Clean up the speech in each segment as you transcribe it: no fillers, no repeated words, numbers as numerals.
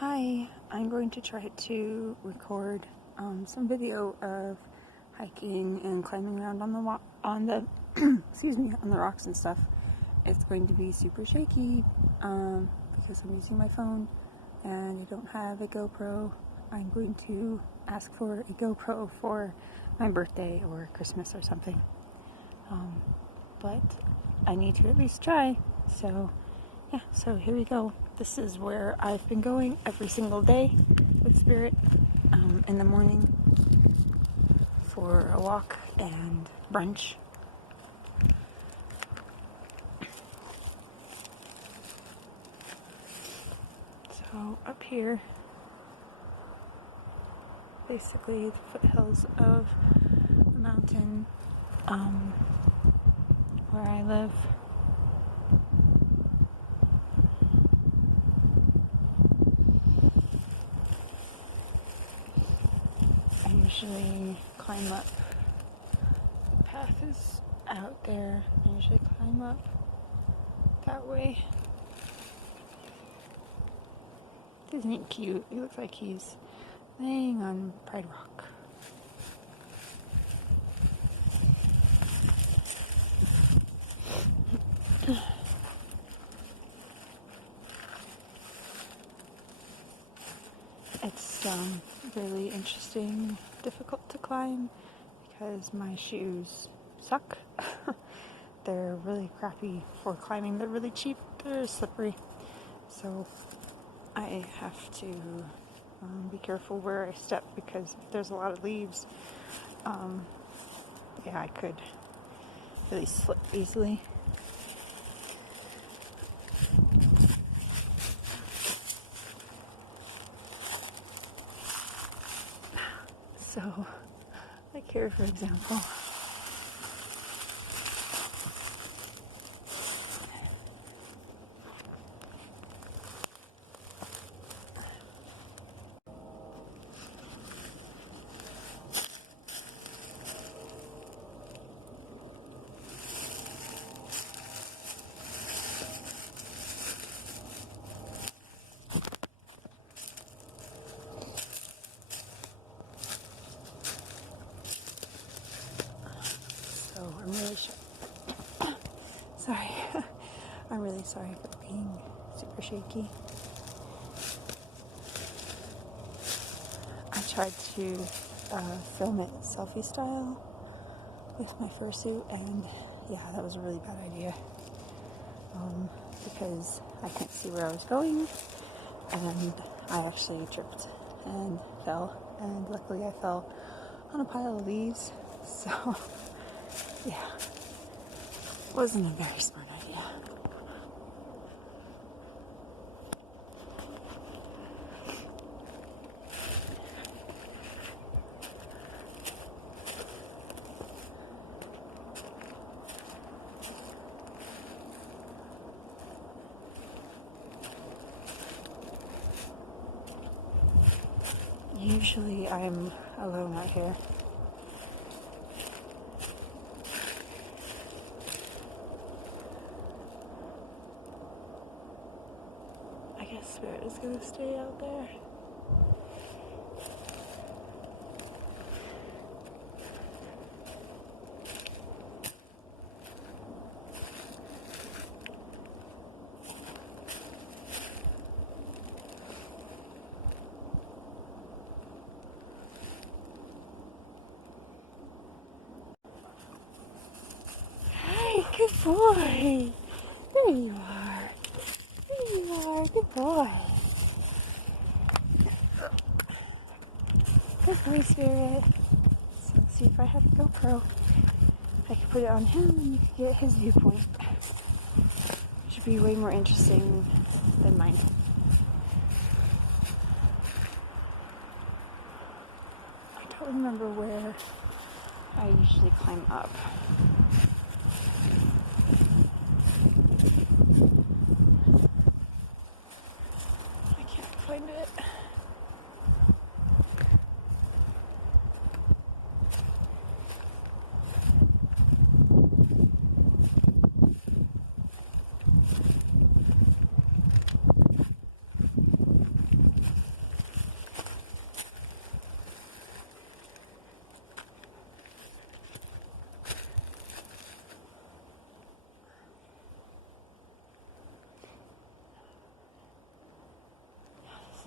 Hi, I'm going to try to record some video of hiking and climbing around on the excuse me, on the rocks and stuff. It's going to be super shaky because I'm using my phone and I don't have a GoPro. I'm going to ask for a GoPro for my birthday or Christmas or something. But I need to at least try. So yeah, so here we go. This is where I've been going every single day with Spirit in the morning for a walk and brunch. So up here, basically the foothills of the mountain where I live. I usually climb up. The path is out there. I usually climb up that way. Isn't he cute? He looks like he's laying on Pride Rock. It's really interesting, difficult to climb because my shoes suck. They're really crappy for climbing. They're really cheap. They're slippery. So I have to be careful where I step because if there's a lot of leaves, yeah, I could really slip easily. So, like here, for example, I'm really sorry. I'm really sorry for being super shaky. I tried to film it selfie style with my fursuit, and yeah, that was a really bad idea because I can't see where I was going, and I actually tripped and fell, and luckily I fell on a pile of leaves, so yeah, wasn't a very smart idea. Usually I'm alone out here. I guess Spirit is gonna stay out there. Hey, good boy! There you are. There you are, good boy. Good boy, Spirit. So let's see if I have a GoPro. I can put it on him and you can get his viewpoint. Should be way more interesting than mine. I don't remember where I usually climb up. I can't find it.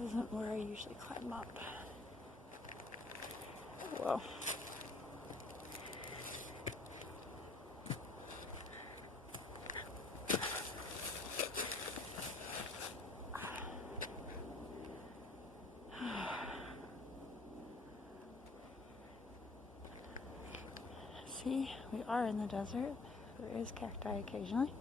isn't where I usually climb up. Well. See, we are in the desert. There is cacti occasionally.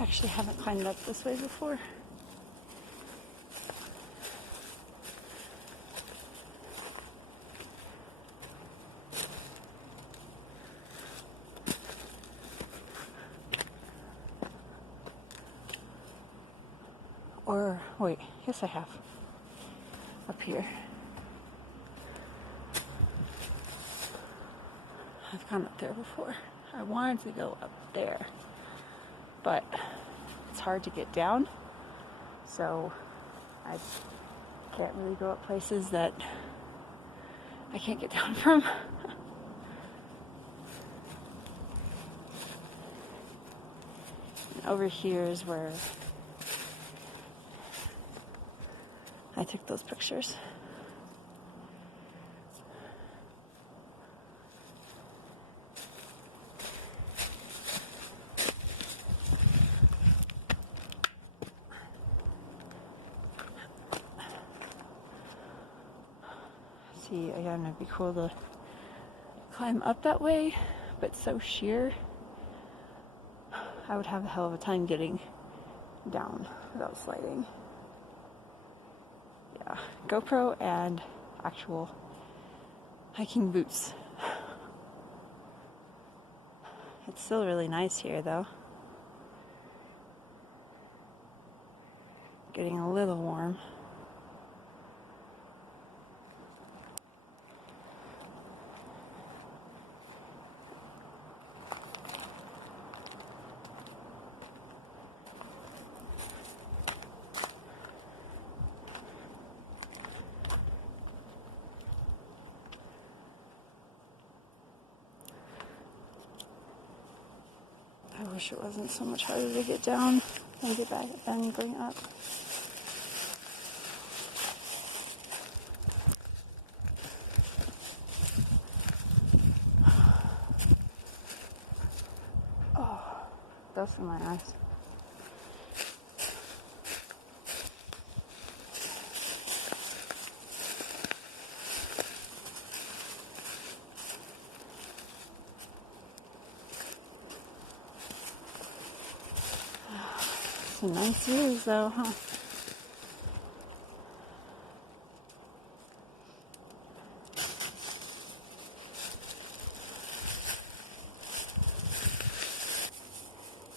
Actually haven't climbed up this way before. Or, wait, yes I have. Up here. I've gone up there before. I wanted to go up there, but it's hard to get down, so I can't really go up places that I can't get down from. And over here is where I took those pictures. See, again, it'd be cool to climb up that way, but so sheer, I would have a hell of a time getting down without sliding. Yeah, GoPro and actual hiking boots. It's still really nice here though. Getting a little warm. I wish it wasn't so much harder to get down and get back than going up. Oh, dust in my eyes. Some nice views though, huh?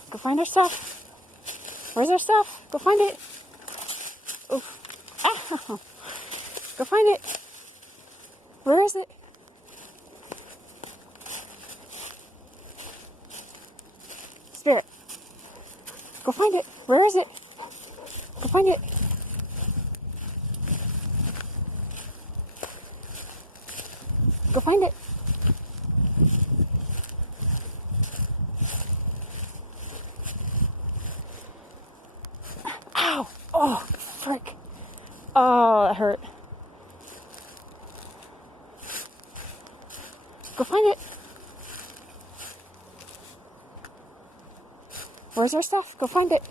Go find our stuff. Where's our stuff? Go find it. Oof. Ah. Go find it. Where is it? Spirit. Go find it. Where is it? Go find it. Go find it. Ow! Oh, frick. Oh, that hurt. Go find it. Where's our stuff? Go find it.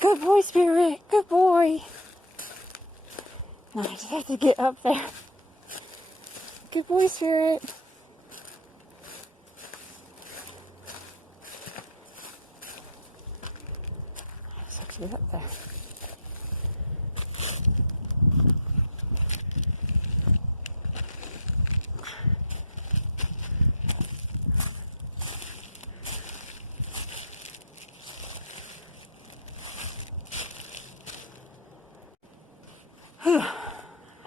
Good boy, Spirit. Good boy. Now I just have to get up there. Good boy, Spirit. I just have to get up there.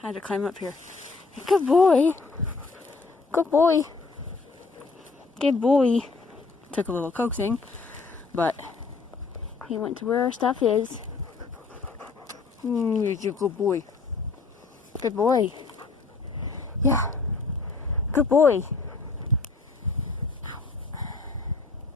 had to climb up here. Good boy. Good boy. Good boy. Took a little coaxing, but he went to where our stuff is. He's a good boy. Good boy. Yeah. Good boy.